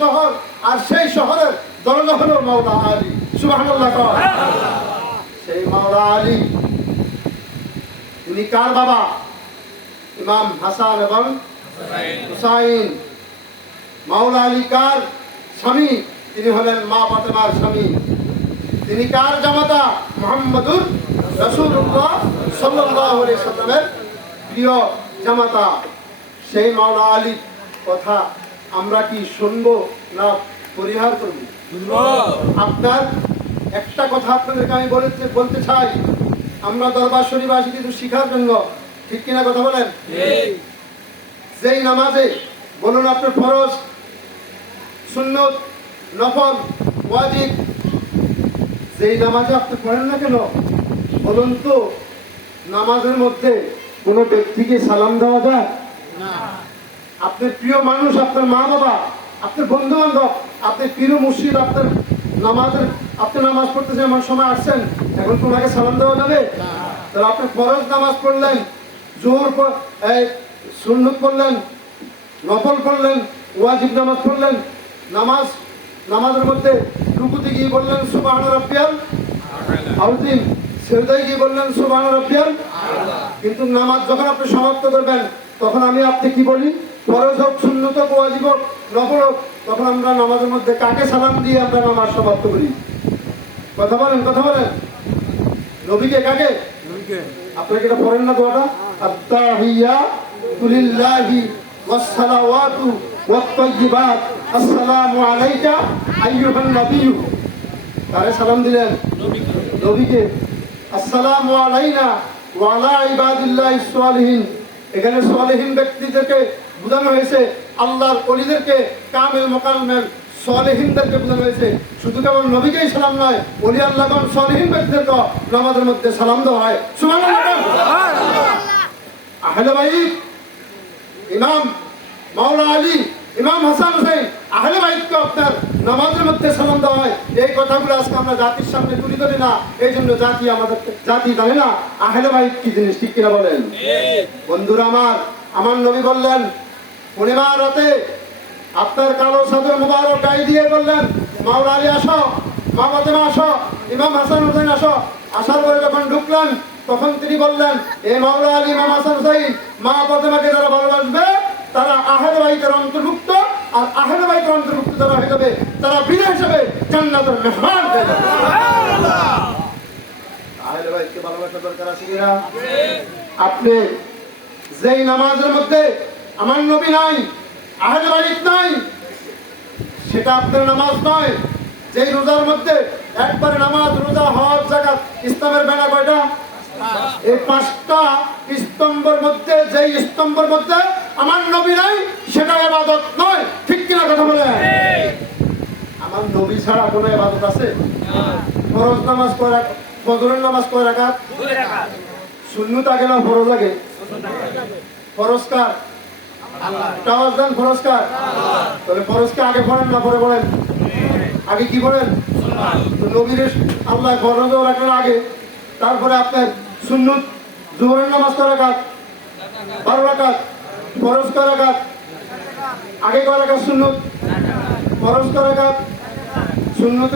শহর, আর সেই শহরের দরজা হলো মাওলা আলী। সুবহানাল্লাহ। সেই মাওলা আলী তিনি কার বাবা? ইমাম হাসান এবং হুসাইন। মাওলা আলী কার স্বামী? তিনি হলেন মা ফাতেমার স্বামী। তিনি কার জামাতা? মুহাম্মদুর রাসূলুল্লাহ সাল্লাল্লাহু আলাইহি ওয়াসাল্লামের প্রিয় জামাতা। সেই মাওলা আলীর কথা আমরা কি শুনবো না পরিহার করব? আপনার একটা কথা আপনাদেরকে আমি বলতে চাই, আমরা দরবার শরীফ আসি কিন্তু শিখার জন্য, ঠিক কিনা কথা বলেন? যেই নামাজে বলুন আপনার ফরজ, সুন্নত, নফল, ওয়াজিব, যেই নামাজে আপনি পড়েন না কেন বলুন তো, নামাজের মধ্যে কোনো ব্যক্তিকে সালাম দেওয়া যায় না। আপনার প্রিয় মানুষ, আপনার মা বাবা, আপনার বন্ধু বান্ধব, আপনার প্রিয় মুর্শিদ, আপনার আপনি নামাজ পড়তেছেন, এমন সময় আসছেন, এখন তোমাকে সালাম দেওয়া যাবে? তাহলে আপনি ফরজ নামাজ পড়লেন, জোহর সুন্নত পড়লেন, নফল পড়লেন, ওয়াজিব নামাজ পড়লেন, নামাজের মধ্যে রুকুতে গিয়ে বললেন সুবহান রাব্বিয়াল আযীম, সিজদায় গিয়ে বললেন সুবহান রাব্বিয়াল। কিন্তু নামাজ যখন আপনি সমাপ্ত করবেন তখন আপনি কি বলি? ফরজ হোক, সুন্নত হোক, ওয়াজিব হোক, নফল হোক, তখন আমরা নামাজের মধ্যে কাকে সালাম দিয়ে আমরা নামাজ সমাপ্ত করি? কথা বলেন, কথা বলেন। নবীকে, কাকে? আপনাকে এটা পড়েন না দোয়াটা? আত্তাহিয়াতু লিল্লাহি ওয়াস সালাওয়াতু ওয়াত তাইয়্যিবাত আসসালামু আলাইকা আইয়ুহান নবিয়্যু। কারে সালাম দিলেন? নবীকে। আসসালামু আলাইনা ওয়া আলা ইবাদিল্লাহিস সালিহিন। এখানে সালিহিন ব্যক্তিদেরকে বোঝানো হয়েছে, আল্লাহর ওলিদেরকে, কামিল মুকাম্মেল সালিহিনদেরকে বোঝানো হয়েছে। শুধু কেবল নবীকেই সালাম নয়, ওলি আল্লাহগণ সালিহিন ব্যক্তিদেরকে নামাজের মধ্যে সালাম দেওয়া হয়। সুবহানাল্লাহ। আহলে বাইত, ইমাম মাওলা আলী, ইমাম হাসান হুসাইন, আহলে বাইতকে আপনার নামাজের মধ্যে সালাম দেওয়া হয়। এই কথাগুলো আজকে আমরা জাতির সামনে তুলে ধরি না, এই জন্য জাতি জানে না আহলে বাইত কি জিনিস, ঠিক কিনা বলেন? বন্ধুরা আমার নবী বললেন পূর্ণিমা রাতে আপনার কালো চাদর মুবারক গায়ে দিয়ে বললেন মাওলা আলী আসো, মা ফাতেমা আসো, ইমাম হাসান হুসাইন আসো। আসার পরে যখন ঢুকলেন তখন তিনি বললেন, এ মাওলা আলী, ইমাম হাসান হুসাইন, মা ফাতেমাকে যারা ভালোবাসবে তারা আহলে বাইতের অন্তর্ভুক্ত, আর আহলে বাইতের অন্তর্ভুক্ত যারা হয়ে যাবে তারা বিনা হিসেবে জান্নাতের মেহমান হয়ে যাবে। আহলে বাইতকে ভালোবাসা দরকার আছে কিনা? আপনি যেই নামাজের মধ্যে আমার নবী নাই, আহলে বাইত নাই, সেটা আপনার নামাজ নয়। যেই রোজার মধ্যে একবারে নামাজ, রোজা, হজ, যাকাত, ইসলামের বেড়া কয়টা? এই 5টা স্তম্ভের মধ্যে যেই স্তম্ভের মধ্যে আমার নবী নাই সেটা ইবাদত নয়, ঠিক কিনা কথা বলে? আমার নবী ছাড়া কোনো ইবাদত আছে? ফরজ নামাজ কয় রাকাত, ফজরের নামাজ কয় রাকাত? 2 রাকাত। সুন্নত আগে না ফরজ আগে? ফরজ কার? আল্লাহ। তাওয়াজ দেন ফরজ কার? আল্লাহ। তাহলে ফরজকে আগে পড়েন না পরে পড়েন? আগে কি পড়েন? তো নবীর আল্লাহ ফরজ রাখার আগে, তারপরে আপনার সুন্নত, জোহরের নামাজ কয় রাকাত? 12 রাকাত। ফরজ কয় রাকাত? আগে কয় রাকাত সুন্নত? ফরজ কয় রাকাত? সুন্নত